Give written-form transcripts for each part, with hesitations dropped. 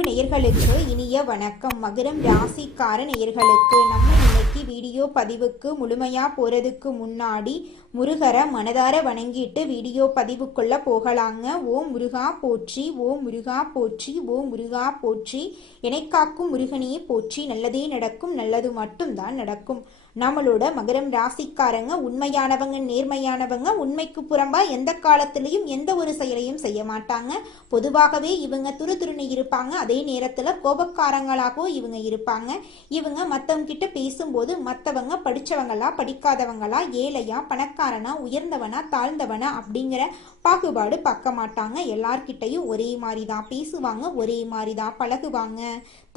அன்பு நேயர்களுக்கு இனிய வணக்கம். மகரம் ராசிக்கார நேயர்களுக்கு நம்ம இன்னைக்கு வீடியோ பதிவுக்கு முழுமையா போறதுக்கு முன்னாடி முருகரை மனதார வணங்கிட்டு வீடியோ பதிவுக்குள்ள போகலாங்க. ஓம் முருகா போற்றி, ஓம் முருகா போற்றி, ஓம் முருகா போற்றி, எனைக்காக்கும் முருகனையே போற்றி, நல்லதே நடக்கும், நல்லது மட்டும்தான் நடக்கும். நம்மளோட மகரம் ராசிக்காரங்க உண்மையானவங்க, நேர்மையானவங்க. உண்மைக்கு புறம்பா எந்த காலத்திலையும் எந்த ஒரு செயலையும் செய்ய மாட்டாங்க. பொதுவாகவே இவங்க துருதுருன்னு இருப்பாங்க. அதே நேரத்துல கோபக்காரங்களாகவும் இவங்க இருப்பாங்க. இவங்க மத்தவங்க கிட்ட பேசும்போது மத்தவங்க படிச்சவங்களா படிக்காதவங்களா, ஏழையா பணக்காரனா, உயர்ந்தவனா தாழ்ந்தவனா அப்படிங்கிற பாகுபாடு பார்க்க மாட்டாங்க. எல்லார்கிட்டையும் ஒரே மாதிரி தான் பேசுவாங்க, ஒரே மாதிரி தான் பழகுவாங்க.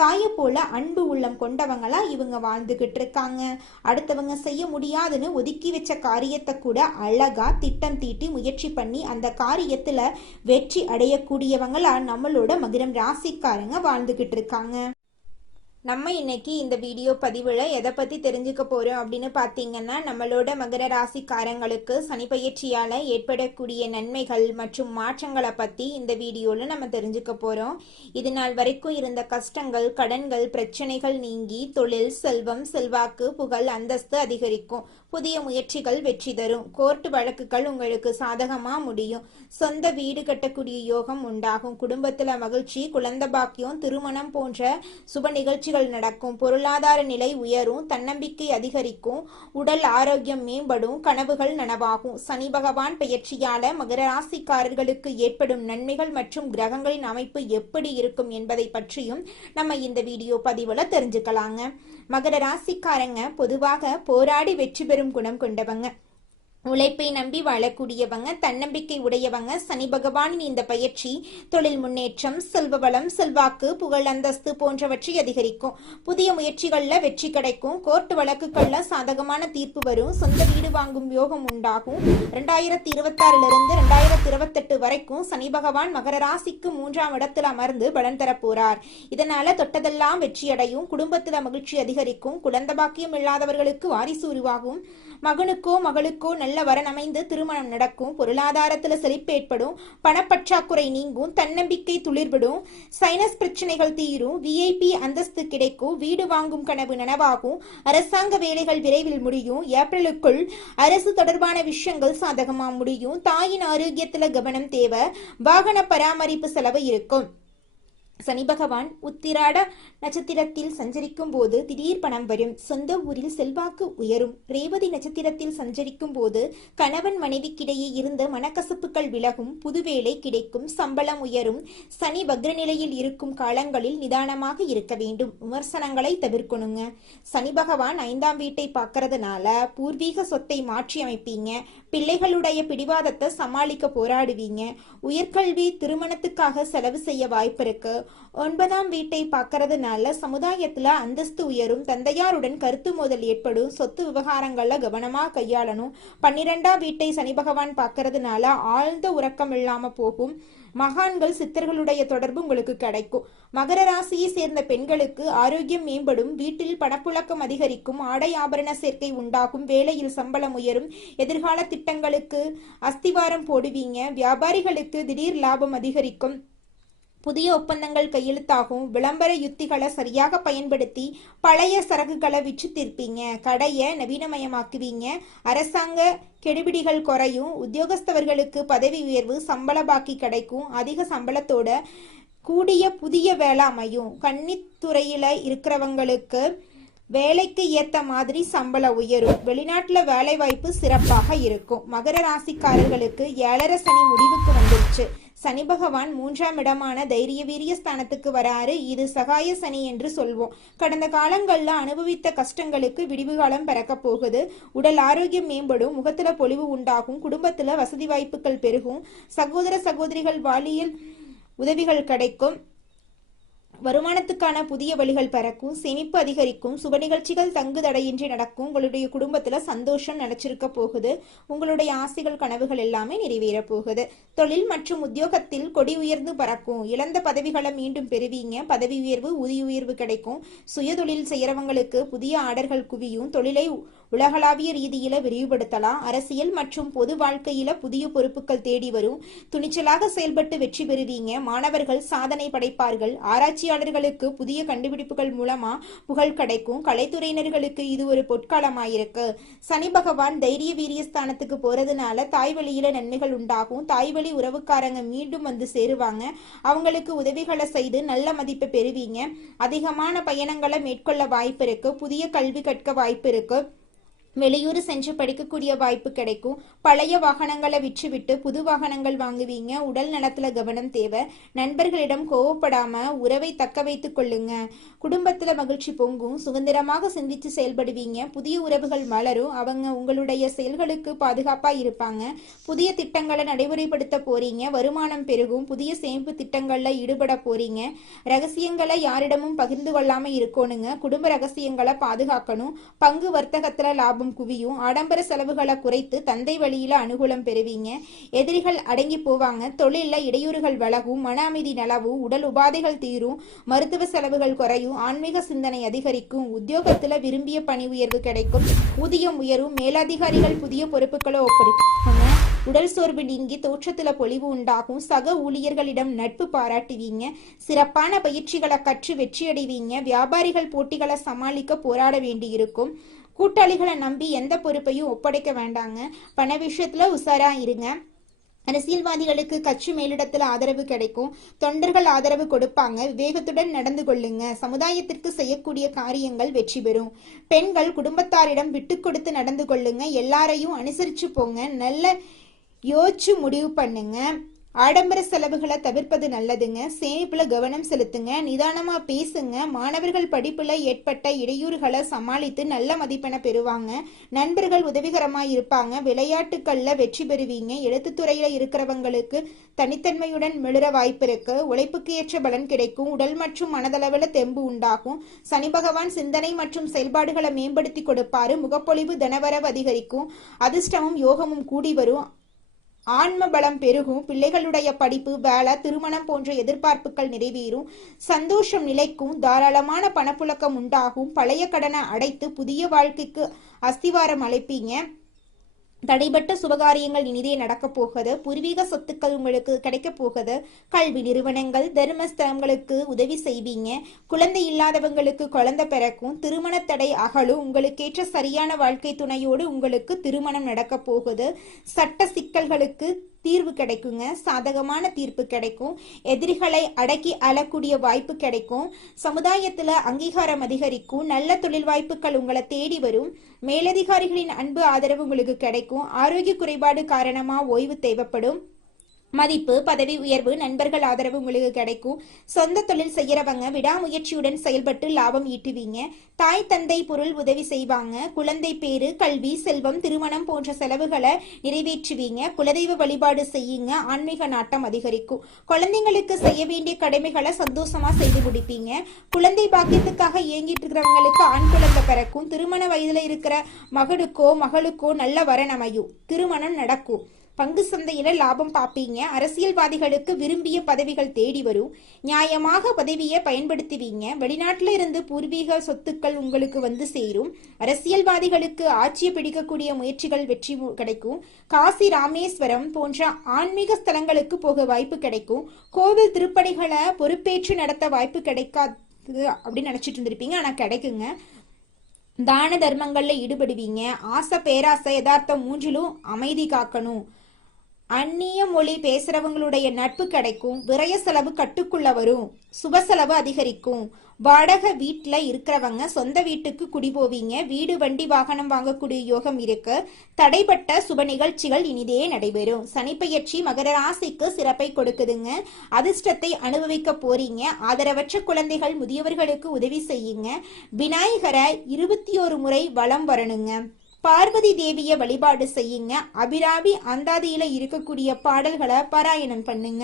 தாயை போல அன்பு உள்ளம் கொண்டவங்களா இவங்க வாழ்ந்துகிட்டு இருக்காங்க. அடுத்தவங்க செய்ய முடியாதுன்னு ஒதுக்கி வச்ச காரியத்தை கூட அழகா திட்டம் தீட்டி முயற்சி பண்ணி அந்த காரியத்துல வெற்றி அடையக்கூடியவங்களா நம்மளோட மகரம் ராசிக்காரங்க வாழ்ந்துகிட்டு இருக்காங்க. நம்ம இன்னைக்கு இந்த வீடியோ பதிவில் எதை பற்றி தெரிஞ்சுக்க போகிறோம் அப்படின்னு பார்த்தீங்கன்னா, நம்மளோட மகர ராசிக்காரங்களுக்கு சனி பயிற்சியால் ஏற்படக்கூடிய நன்மைகள் மற்றும் மாற்றங்களை பற்றி இந்த வீடியோவில் நம்ம தெரிஞ்சுக்க போகிறோம். இது நாள் வரைக்கும் இருந்த கஷ்டங்கள், கடன்கள், பிரச்சனைகள் நீங்கி தொழில், செல்வம், செல்வாக்கு, புகழ், அந்தஸ்து அதிகரிக்கும். புதிய முயற்சிகள் வெற்றி தரும். கோர்ட்டு வழக்குகள் உங்களுக்கு சாதகமாக முடியும். சொந்த வீடு கட்டக்கூடிய யோகம் உண்டாகும். குடும்பத்தில் மகிழ்ச்சி, குழந்தை பாக்கியம், திருமணம் போன்ற சுப நிகழ்ச்சிகள் நடக்கும். பொருளாதார நிலை உயரும். தன்னம்பிக்கை அதிகரிக்கும். உடல் ஆரோக்கியம் மேம்படும். கனவுகள் நனவாகும். சனி பகவான் பெயர்ச்சியால மகர ராசிக்காரர்களுக்கு ஏற்படும் நன்மைகள் மற்றும் கிரகங்களின் அமைப்பு எப்படி இருக்கும் என்பதை பற்றியும் நம்ம இந்த வீடியோ பதிவுல தெரிஞ்சுக்கலாங்க. மகர ராசிக்காரங்க பொதுவாக போராடி வெற்றி பெறும் குணம் கொண்டவங்க. உழைப்பை நம்பி வாழக்கூடியவங்க, தன்னம்பிக்கை உடையவங்க. சனி பகவானின் இந்த பயிற்சி தொழில் முன்னேற்றம், செல்வ வளம், செல்வாக்கு, புகழ், அந்தஸ்து போன்றவற்றை அதிகரிக்கும். புதிய முயற்சிகள்ல வெற்றி கிடைக்கும். கோர்ட்டு வழக்குகள்ல சாதகமான தீர்ப்பு வரும். சொந்த வீடு வாங்கும் யோகம் உண்டாகும். 2026 இருந்து 2028 வரைக்கும் சனி பகவான் மகர ராசிக்கு 3ஆம் இடத்துல அமர்ந்து பலன் தர போறார். இதனால தொட்டதெல்லாம் வெற்றியடையும். குடும்பத்துல மகிழ்ச்சி அதிகரிக்கும். குழந்தை பாக்கியம் இல்லாதவர்களுக்கு வாரிசு உருவாகும். மகனுக்கோ மகளுக்கோ நல்ல வரன் அமைந்து திருமணம் நடக்கும். பொருளாதாரத்துல செழிப்பு ஏற்படும். பணப்பற்றாக்குறை நீங்கும். தன்னம்பிக்கை துளிர்விடும். சைனஸ் பிரச்சனைகள் தீரும். விஐபி அந்தஸ்து கிடைக்கும். வீடு வாங்கும் கனவு நனவாகும். அரசாங்க வேலைகள் விரைவில் முடியும். ஏப்ரலுக்குள் அரசு தொடர்பான விஷயங்கள் சாதகமா முடியும். தாயின் ஆரோக்கியத்துல கவனம் தேவை. வாகன பராமரிப்பு செலவு இருக்கும். சனி பகவான் உத்திராட நட்சத்திரத்தில் சஞ்சரிக்கும் போது திடீர் பணம் வரும். சொந்த ஊரில் செல்வாக்கு உயரும். ரேவதி நட்சத்திரத்தில் சஞ்சரிக்கும் போது கணவன் மனைவிக்கிடையே இருந்த மனக்கசப்புகள் விலகும். புது வேலை கிடைக்கும். சம்பளம் உயரும். சனி வக்ர நிலையில் இருக்கும் காலங்களில் நிதானமாக இருக்க வேண்டும். விமர்சனங்களை தவிர்க்கணுங்க. சனி பகவான் 5ஆம் வீட்டை பார்க்கறதுனால பூர்வீக சொத்தை மாற்றி அமைப்பீங்க. பிள்ளைகளுடைய பிடிவாதத்தை சமாளிக்க போராடுவீங்க. உயர்கல்வி, திருமணத்துக்காக செலவு செய்ய வாய்ப்பு இருக்கு. 9ஆம் வீட்டை பார்க்கறதுனால சமுதாயத்துல அந்தஸ்து உயரும். தந்தையாருடன் கருத்து மோதல் ஏற்படும். சொத்து விவகாரங்கள்ல கவனமா கையாளணும். 12ஆம் வீட்டை சனி பகவான் பார்க்கறதுனால ஆழ்ந்த உறக்கம் இல்லாம போகும். மகான்கள், சித்தர்களுடைய தொடர்பு உங்களுக்கு கிடைக்கும். மகர ராசியை சேர்ந்த பெண்களுக்கு ஆரோக்கியம் மேம்படும். வீட்டில் பணப்புழக்கம் அதிகரிக்கும். ஆடை ஆபரண சேர்க்கை உண்டாகும். வேலையில் சம்பளம் உயரும். எதிர்கால திட்டங்களுக்கு அஸ்திவாரம் போடுவீங்க. வியாபாரிகளுக்கு திடீர் லாபம் அதிகரிக்கும். புதிய ஒப்பந்தங்கள் கையெழுத்தாகும். விளம்பர யுத்திகளை சரியாக பயன்படுத்தி பழைய சரக்குகளை விற்று தீர்ப்பீங்க. கடையை நவீனமயமாக்குவீங்க. அரசாங்க கெடுபிடிகள் குறையும். உத்தியோகஸ்தவர்களுக்கு பதவி உயர்வு, சம்பள பாக்கி கிடைக்கும். அதிக சம்பளத்தோட கூடிய புதிய வேலை அமையும். கன்னித்துறையில இருக்கிறவங்களுக்கு வேலைக்கு ஏத்த மாதிரி சம்பள உயரும். வெளிநாட்டுல வேலை வாய்ப்பு சிறப்பாக இருக்கும். மகர ராசிக்காரர்களுக்கு 7.5 சனி முடிவுக்கு வந்துருச்சு. சனி பகவான் 3ஆம் இடமான தைரிய வீரிய ஸ்தானத்துக்கு வராரு. இது சகாய சனி என்று சொல்வோம். கடந்த காலங்கள்ல அனுபவித்த கஷ்டங்களுக்கு விடிவு காலம் பிறக்க போகுது. உடல் ஆரோக்கியம் மேம்படும். முகத்துல பொலிவு உண்டாகும். குடும்பத்துல வசதி வாய்ப்புகள் பெருகும். சகோதர சகோதரிகள் வாலியல் உதவிகள் கிடைக்கும். வருமானத்துக்கான புதிய வழிகள் பிறக்கும். சேமிப்பு அதிகரிக்கும். சுப நிகழ்ச்சிகள் தங்கு தடையின்றி நடக்கும். உங்களுடைய குடும்பத்துல சந்தோஷம் நினைச்சிருக்க போகுது. உங்களுடைய ஆசைகள், கனவுகள் எல்லாமே நிறைவேற போகுது. தொழில் மற்றும் உத்தியோகத்தில் கொடி உயர்ந்து பறக்கும். இழந்த பதவிகளை மீண்டும் பெறுவீங்க. பதவி உயர்வு, ஊதிய உயர்வு கிடைக்கும். சுய தொழில் செய்யறவங்களுக்கு புதிய ஆர்டர்கள் குவியும். தொழிலை உலகளாவிய ரீதியில விரிவுபடுத்தலாம். அரசியல் மற்றும் பொது வாழ்க்கையில புதிய பொறுப்புகள் தேடி வரும். துணிச்சலாக செயல்பட்டு வெற்றி பெறுவீங்க. மாணவர்கள் சாதனை படைப்பார்கள். ஆராய்ச்சியாளர்களுக்கு புதிய கண்டுபிடிப்புகள் மூலமா புகழ் கிடைக்கும். கலைத்துறையினர்களுக்கு இது ஒரு பொற்காலமாயிருக்கு. சனி பகவான் தைரிய வீரிய ஸ்தானத்துக்கு போறதுனால தாய் வழியில நன்மைகள் உண்டாகும். தாய் வழி உறவுக்காரங்க மீண்டும் வந்து சேருவாங்க. அவங்களுக்கு உதவிகளை செய்து நல்ல மதிப்பை பெறுவீங்க. அதிகமான பயணங்களை மேற்கொள்ள வாய்ப்பு இருக்கு. புதிய கல்வி கற்க வாய்ப்பு இருக்கு. வெளியூர் சென்று படிக்கக்கூடிய வாய்ப்பு கிடைக்கும். பழைய வாகனங்களை விற்றுவிட்டு புது வாகனங்கள் வாங்குவீங்க. உடல் நலத்துல கவனம் தேவை. நண்பர்களிடம் கோவப்படாம உறவை தக்க வைத்துக் கொள்ளுங்க. குடும்பத்துல மகிழ்ச்சி பொங்கும். சுதந்திரமாக சிந்தித்து செயல்படுவீங்க. புதிய உறவுகள் மலரும். அவங்க உங்களுடைய செயல்களுக்கு பாதுகாப்பா இருப்பாங்க. புதிய திட்டங்களை நடைமுறைப்படுத்த போறீங்க. வருமானம் பெருகும். புதிய சேமிப்பு திட்டங்கள்ல ஈடுபட போறீங்க. ரகசியங்களை யாரிடமும் பகிர்ந்து கொள்ளாம இருக்கணுங்க. குடும்ப ரகசியங்களை பாதுகாக்கணும். பங்கு வர்த்தகத்துல லாபம் குவியும். ஆடம்பர செலவுகளை குறைத்து தந்தை வழியில அனுகூலம் பெறுவீங்க. எதிரிகள் அடங்கி போவாங்க. தொழில இடையூறுகள் விலகும். மன அமைதி நலவும். உடல் உபாதைகள் தீரும். மருத்துவ செலவுகள் குறையும். ஆன்மீக சிந்தனை அதிகரிக்கும். உத்தியோகத்துல விரும்பிய பணி உயர்வு கிடைக்கும். ஊதியம் உயரும். மேலதிகாரிகள் புதிய பொறுப்புகளை ஒப்படைப்பாங்க. உடல் சோர்வு நீங்கி தோற்றத்துல பொலிவு உண்டாகும். சக ஊழியர்களிடம் நட்பு பாராட்டுவீங்க. சிறப்பான பயிற்சிகளை கற்று வெற்றியடைவீங்க. வியாபாரிகள் போட்டிகளை சமாளிக்க போராட வேண்டியிருக்கும். கூட்டாளிகளை நம்பி எந்த பொறுப்பையும் ஒப்படைக்க வேண்டாங்க. பண விஷயத்துல உசாரா இருங்க. அரசியல்வாதிகளுக்கு கட்சி மேலிடத்துல ஆதரவு கிடைக்கும். தொண்டர்கள் ஆதரவு கொடுப்பாங்க. விவேகத்துடன் நடந்து கொள்ளுங்க. சமுதாயத்திற்கு செய்யக்கூடிய காரியங்கள் வெற்றி பெறும். பெண்கள் குடும்பத்தாரிடம் விட்டு கொடுத்து நடந்து கொள்ளுங்க. எல்லாரையும் அனுசரிச்சு போங்க. நல்ல யோசிச்சு முடிவு பண்ணுங்க. ஆடம்பர செலவுகளை தவிர்ப்பது நல்லதுங்க. சேமிப்புல கவனம் செலுத்துங்க. நிதானமா பேசுங்க. மாணவர்கள் படிப்புல ஏற்பட்ட இடையூறுகளை சமாளித்து நல்ல மதிப்பென பெறுவாங்க. நண்பர்கள் உதவிகரமா இருப்பாங்க. விளையாட்டுக்கள்ல வெற்றி பெறுவீங்க. எழுத்துத்துறையில இருக்கிறவங்களுக்கு தனித்தன்மையுடன் மிளற வாய்ப்பு இருக்கு. உழைப்புக்கு ஏற்ற பலன் கிடைக்கும். உடல் மற்றும் மனதளவுல தெம்பு உண்டாகும். சனி பகவான் சிந்தனை மற்றும் செயல்பாடுகளை மேம்படுத்தி கொடுப்பாரு. முகப்பொழிவு தனவரவு அதிகரிக்கும். அதிர்ஷ்டமும் யோகமும் கூடி வரும். ஆன்ம பலம் பெருகும். பிள்ளைகளுடைய படிப்பு, வேலை, திருமணம் போன்ற எதிர்பார்ப்புகள் நிறைவேறும். சந்தோஷம் நிலைக்கும். தாராளமான பணப்புழக்கம் உண்டாகும். பழைய கடனை அடைத்து புதிய வாழ்க்கைக்கு அஸ்திவாரம் அழைப்பீங்க. தடைபட்ட சுபகாரியங்கள் இனிதே நடக்க போகுது. பூர்வீக சொத்துக்கள் உங்களுக்கு கிடைக்க போகுது. கல்வி நிறுவனங்கள், தர்மஸ்தலங்களுக்கு உதவி செய்வீங்க. குழந்தை இல்லாதவங்களுக்கு குழந்தை பிறக்கும். திருமண தடை அகலும். உங்களுக்கேற்ற சரியான வாழ்க்கை துணையோடு உங்களுக்கு திருமணம் நடக்க போகுது. சட்ட சிக்கல்களுக்கு தீர்வு கிடைக்குங்க. சாதகமான தீர்ப்பு கிடைக்கும். எதிரிகளை அடக்கி அழக்கூடிய வாய்ப்பு கிடைக்கும். சமுதாயத்துல அங்கீகாரம் அதிகரிக்கும். நல்ல தொழில் வாய்ப்புகள் உங்களை தேடி வரும். மேலதிகாரிகளின் அன்பு ஆதரவு உங்களுக்கு கிடைக்கும். ஆரோக்கிய குறைபாடு காரணமா ஓய்வு தேவைப்படும். மதிப்பு, பதவி உயர்வு, நண்பர்கள் ஆதரவு உங்களுக்கு கிடைக்கும். சொந்த தொழில் செய்யறவங்க விடாமுயற்சியுடன் செயல்பட்டு லாபம் ஈட்டுவீங்க. தாய் தந்தை பொருள் உதவி செய்வாங்க. குழந்தை பேரு, கல்வி, செல்வம், திருமணம் போன்ற செலவுகளை நிறைவேற்றுவீங்க. குலதெய்வ வழிபாடு செய்யுங்க. ஆன்மீக நாட்டம் அதிகரிக்கும். குழந்தைங்களுக்கு செய்ய வேண்டிய கடமைகளை சந்தோஷமா செய்து முடிப்பீங்க. குழந்தை பாக்கியத்துக்காக இயங்கிட்டு இருக்கிறவங்களுக்கு ஆண் குழந்தை பிறக்கும். திருமண வயதுல இருக்கிற மகனுக்கோ மகளுக்கோ நல்ல வரன் அமையும். திருமணம் நடக்கும். பங்கு சந்தையில லாபம் பார்ப்பீங்க. அரசியல்வாதிகளுக்கு விரும்பிய பதவிகள் தேடி வரும். நியாயமாக பதவியை பயன்படுத்துவீங்க. வெளிநாட்டுல இருந்து பூர்வீக சொத்துக்கள் உங்களுக்கு வந்து சேரும். அரசியல்வாதிகளுக்கு ஆட்சியை பிடிக்கக்கூடிய முயற்சிகள் வெற்றி கிடைக்கும். காசி, ராமேஸ்வரம் போன்ற ஆன்மீக ஸ்தலங்களுக்கு போக வாய்ப்பு கிடைக்கும். கோவில் திருப்பணிகளை பொறுப்பேற்று நடத்த வாய்ப்பு கிடைக்காது அப்படின்னு நினைச்சிட்டு இருந்திருப்பீங்க. ஆனா கிடைக்குங்க. தான தர்மங்கள்ல ஈடுபடுவீங்க. ஆசை, பேராசை, யதார்த்தம் மூன்றிலும் அமைதி காக்கணும். அந்நிய மொழி பேசுறவங்களுடைய நட்பு கிடைக்கும். விரய செலவு கட்டுக்குள்ள வரும். சுப செலவு அதிகரிக்கும். வாடகை வீட்டுல இருக்கிறவங்க சொந்த வீட்டுக்கு குடி போவீங்க. வீடு, வண்டி, வாகனம் வாங்கக்கூடிய யோகம் இருக்கு. தடைப்பட்ட சுப நிகழ்ச்சிகள் இனிதே நடைபெறும். சனிப்பெயர்ச்சி மகர ராசிக்கு சிறப்பை கொடுக்குதுங்க. அதிர்ஷ்டத்தை அனுபவிக்க போறீங்க. ஆதரவற்ற குழந்தைகள், முதியவர்களுக்கு உதவி செய்யுங்க. விநாயகரை 21 முறை வலம் வரணுங்க. பார்வதி தேவிய வழிபாடு செய்யுங்க. அபிராமி அந்தாதியில இருக்கக்கூடிய பாடல்களை பாராயணம் பண்ணுங்க.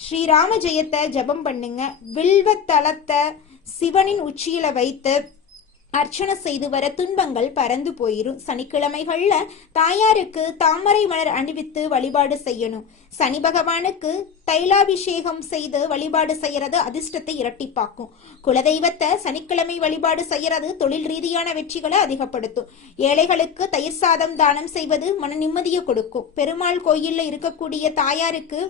ஸ்ரீராம ஜெயத்தை ஜபம் பண்ணுங்க. வில்வ தலத்தை சிவனின் உச்சியில வைத்து அர்ச்சனை செய்து வர துன்பங்கள் பறந்து போயிரும். சனிக்கிழமைகள்ல தாயாருக்கு தாமரை மலர் அணிவித்து வழிபாடு செய்யணும். சனி பகவானுக்கு தைலாபிஷேகம் செய்து வழிபாடு செய்யறது அதிர்ஷ்டத்தை இரட்டிப்பாக்கும். குலதெய்வத்தை சனிக்கிழமை வழிபாடு செய்யறது தொழில் ரீதியான வெற்றிகளை அதிகப்படுத்தும். ஏழைகளுக்கு தயிர் சாதம் தானம் செய்வது மன நிம்மதியை கொடுக்கும். பெருமாள் கோயில்ல இருக்கக்கூடிய தாயாருக்கு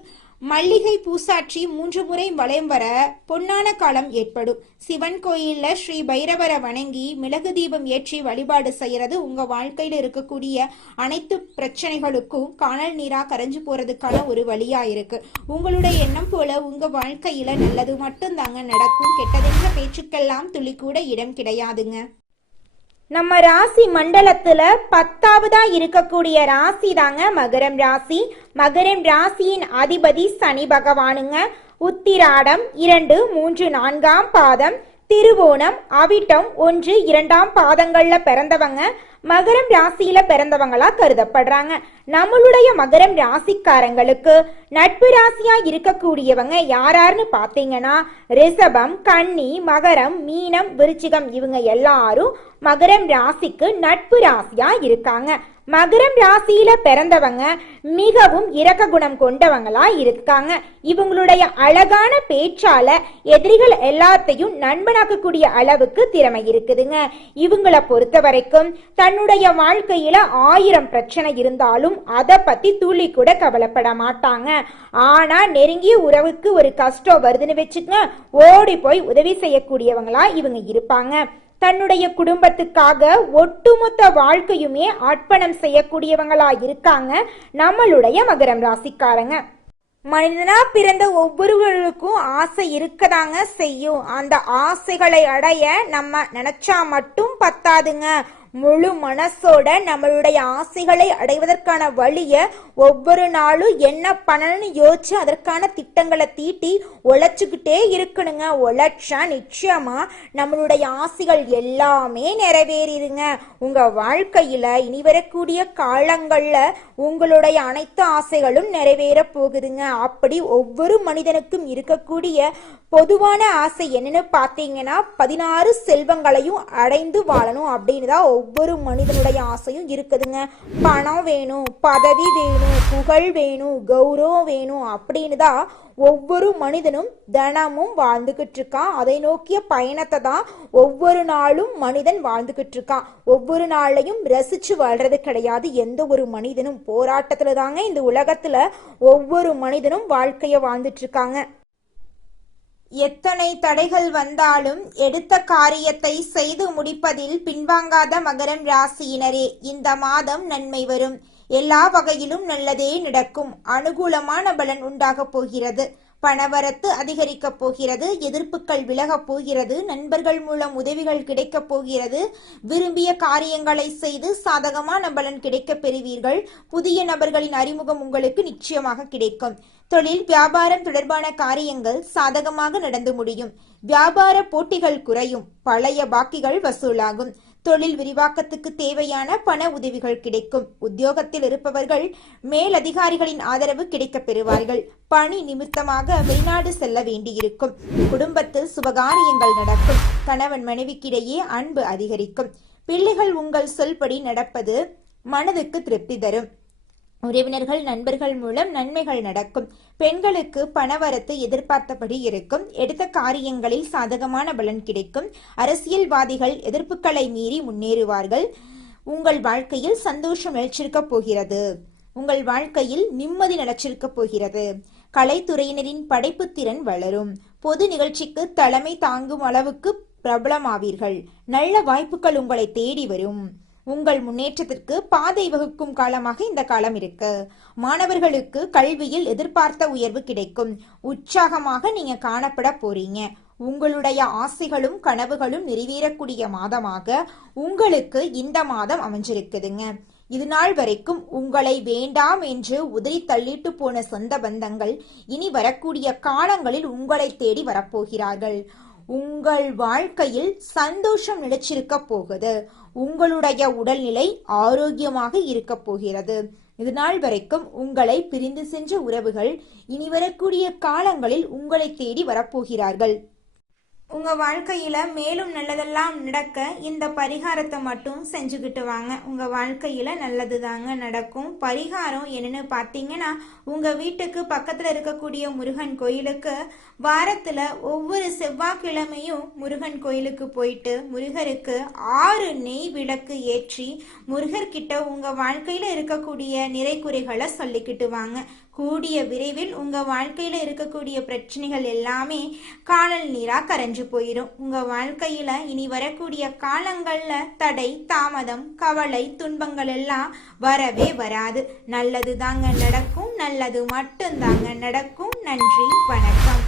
மல்லிகை பூசாட்சி 3 முறை வலம் வர பொன்னான காலம் ஏற்படும். சிவன் கோயில்ல ஸ்ரீ பைரவரை வணங்கி மிளகு தீபம் ஏற்றி வழிபாடு செய்யறது உங்க வாழ்க்கையில இருக்கக்கூடிய அனைத்து பிரச்சனைகளுக்கும் காணல் நீரா கரைஞ்சு போறதுக்கான ஒரு வழியா இருக்கு. உங்களுடைய எண்ணம் போல உங்க வாழ்க்கையில நல்லது மட்டும் தாங்க நடக்கும். கெட்டதென்ற பேச்சுக்கெல்லாம் துளி கூட இடம் கிடையாதுங்க. நம்ம ராசி மண்டலத்துல 10ஆவதா இருக்கக்கூடிய ராசி தாங்க மகரம் ராசி. மகரம் ராசியின் அதிபதி சனி பகவானுங்க. உத்திராடம் 2, 3, 4ஆம் பாதம், திருவோணம், அவிட்டம் 1, 2ஆம் பாதங்கள்ல பிறந்தவங்க மகரம் ராசியில பிறந்தவங்களா கருதப்படுறாங்க. நம்மளுடைய மகரம் ராசிக்காரங்களுக்கு நட்பு ராசியா இருக்கக்கூடியவங்க யாராருன்னு பாத்தீங்கன்னா ரிஷபம், கன்னி, மகரம், மீனம், விருச்சிகம் இவங்க எல்லாரும் மகரம் ராசிக்கு நட்பு ராசியா இருக்காங்க. மகரம் ராசியில பிறந்தவங்க மிகவும் இரக்க குணம் கொண்டவங்களா இருக்காங்க. இவங்களுடைய அழகான பேச்சால எதிரிகள் எல்லாத்தையும் நண்பனாக்கக்கூடிய அளவுக்கு திறமை இருக்குதுங்க. இவங்களை பொறுத்த வரைக்கும் தன்னுடைய வாழ்க்கையில 1000 பிரச்சனை இருந்தாலும் அதை பத்தி துளி கூட கவலைப்பட மாட்டாங்க. ஆனா நெருங்கிய உறவுக்கு ஒரு கஷ்டம் வருதுன்னு வச்சுக்கங்க, ஓடி போய் உதவி செய்யக்கூடியவங்களா இவங்க இருப்பாங்க. தன்னுடைய குடும்பத்துக்காக ஒட்டுமொத்த வாழ்க்கையுமே அர்ப்பணம் செய்யக்கூடியவங்களா இருக்காங்க நம்மளுடைய மகரம் ராசிக்காரங்க. மனிதனா பிறந்த ஒவ்வொருவருக்கும் ஆசை இருக்கதாங்க செய்யும். அந்த ஆசைகளை அடைய நம்ம நினைச்சா மட்டும் பத்தாதுங்க. முழு மனசோட நம்மளுடைய ஆசைகளை அடைவதற்கான வழிய ஒவ்வொரு நாளும் என்ன பண்ணணும்னு யோசிச்சு அதற்கான திட்டங்களை தீட்டி உழைச்சுக்கிட்டே இருக்கணுங்க. உழைச்சா நிச்சயமா நம்மளுடைய ஆசைகள் எல்லாமே நிறைவேறிடுங்க. உங்க வாழ்க்கையில இனி வரக்கூடிய காலங்கள்ல உங்களுடைய அனைத்து ஆசைகளும் நிறைவேற போகுதுங்க. அப்படி ஒவ்வொரு மனிதனுக்கும் இருக்கக்கூடிய பொதுவான ஆசை என்னன்னு பார்த்தீங்கன்னா 16 செல்வங்களையும் அடைந்து வாழணும் அப்படின்னு தான் ஒவ்வொரு மனிதனுடைய ஆசையும் இருக்குதுங்க. பணம் வேணும், பதவி வேணும், புகழ் வேணும், கௌரவம் வேணும் அப்படின்னு தான் ஒவ்வொரு மனிதனும் தினமும் வாழ்ந்துகிட்டு இருக்கான். அதை நோக்கிய பயணத்தை தான் ஒவ்வொரு நாளும் மனிதன் வாழ்ந்துகிட்டு இருக்கான். ஒவ்வொரு நாளையும் ரசிச்சு வாழ்றது கிடையாது. எந்த ஒரு மனிதனும் போராட்டத்துல தாங்க இந்த உலகத்துல ஒவ்வொரு மனிதனும் வாழ்க்கைய வாழ்ந்துட்டு இருக்காங்க. எத்தனை தடைகள் வந்தாலும் எடுத்த காரியத்தை செய்து முடிப்பதில் பின்வாங்காத மகரம் ராசியினரே, இந்த மாதம் நன்மை வரும். எல்லா வகையிலும் நல்லதே நடக்கும். அனுகூலமான பலன் உண்டாக போகிறது. பணவரத்து அதிகரிக்க போகிறது. எதிர்ப்புகள் விலக போகிறது. நண்பர்கள் மூலம் உதவிகள் கிடைக்க போகிறது. விரும்பிய காரியங்களை செய்து சாதகமான பலன் கிடைக்க பெறுவீர்கள். புதிய நபர்களின் அறிமுகம் உங்களுக்கு நிச்சயமாக கிடைக்கும். தொழில் வியாபாரம் தொடர்பான காரியங்கள் சாதகமாக நடந்து முடியும். வியாபார போட்டிகள் குறையும். பழைய பாக்கிகள் வசூலாகும். தொழில் விரிவாக்கத்துக்கு தேவையான பண உதவிகள் கிடைக்கும். உத்தியோகத்தில் இருப்பவர்கள் மேலதிகாரிகளின் ஆதரவு கிடைக்க பெறுவார்கள். பணி நிமித்தமாக வெளிநாடு செல்ல வேண்டியிருக்கும். குடும்பத்தில் சுபகாரியங்கள் நடக்கும். கணவன் மனைவிக்கிடையே அன்பு அதிகரிக்கும். பிள்ளைகள் உங்கள் சொல்படி நடப்பது மனதுக்கு திருப்தி தரும். உறவினர்கள் நண்பர்கள் மூலம் நன்மைகள் நடக்கும். பெண்களுக்கு பணவரத்து எதிர்பார்த்தபடி இருக்கும். எடுத்த காரியங்களில் சாதகமான பலன் கிடைக்கும். அரசியல்வாதிகள் எதிர்ப்புகளை மீறி முன்னேறுவார்கள். உங்கள் வாழ்க்கையில் சந்தோஷம் நிலைச்சிருக்க போகிறது. உங்கள் வாழ்க்கையில் நிம்மதி நிலைச்சிருக்க போகிறது. கலைத்துறையினரின் படைப்பு திறன் வளரும். பொது நிகழ்ச்சிக்கு தலைமை தாங்கும் அளவுக்கு பிரபலமாவீர்கள். நல்ல வாய்ப்புகள் உங்களை தேடி வரும். உங்கள் முன்னேற்றத்திற்கு பாதை வகுக்கும் காலமாக இந்த காலம் இருக்கு. மாணவர்களுக்கு கல்வியில் எதிர்பார்த்த உயர்வு கிடைக்கும். உற்சாகமாக நீங்க காணப்பட போறீங்க. உங்களுடைய ஆசைகளும் கனவுகளும் நிறைவேறக்கூடிய மாதமாக உங்களுக்கு இந்த மாதம் அமைஞ்சிருக்குதுங்க. இது நாள் வரைக்கும் உங்களை வேண்டாம் என்று உதறி தள்ளிட்டு போன சொந்த பந்தங்கள் இனி வரக்கூடிய காலங்களில் உங்களை தேடி வரப்போகிறார்கள். உங்கள் வாழ்க்கையில் சந்தோஷம் நிலைச்சிருக்க போகுது. உங்களுடைய உடல்நிலை ஆரோக்கியமாக இருக்க போகிறது. இது நாள் வரைக்கும் உங்களை பிரிந்து சென்ற உறவுகள் இனி வரக்கூடிய காலங்களில் உங்களை தேடி வரப்போகிறார்கள். உங்க வாழ்க்கையில மேலும் நல்லதெல்லாம் நடக்க இந்த பரிகாரத்தை மட்டும் செஞ்சுக்கிட்டு வாங்க. உங்க வாழ்க்கையில நல்லது தாங்க நடக்கும். பரிகாரம் என்னன்னு பார்த்தீங்கன்னா, உங்க வீட்டுக்கு பக்கத்துல இருக்கக்கூடிய முருகன் கோயிலுக்கு வாரத்துல ஒவ்வொரு செவ்வாய்க்கிழமையும் முருகன் கோயிலுக்கு போயிட்டு முருகருக்கு 6 நெய் விளக்கு ஏற்றி முருகர்கிட்ட உங்க வாழ்க்கையில இருக்கக்கூடிய நிறைகுறைகளை சொல்லிக்கிட்டு வாங்க. கூடிய விரைவில் உங்க வாழ்க்கையில இருக்கக்கூடிய பிரச்சனைகள் எல்லாமே காணல் நீரா கரைஞ்சு போயிடும். உங்க வாழ்க்கையில இனி வரக்கூடிய காலங்கள்ல தடை, தாமதம், கவலை, துன்பங்கள் எல்லாம் வரவே வராது. நல்லது தாங்க நடக்கும். நல்லது மட்டும் தாங்க நடக்கும். நன்றி, வணக்கம்.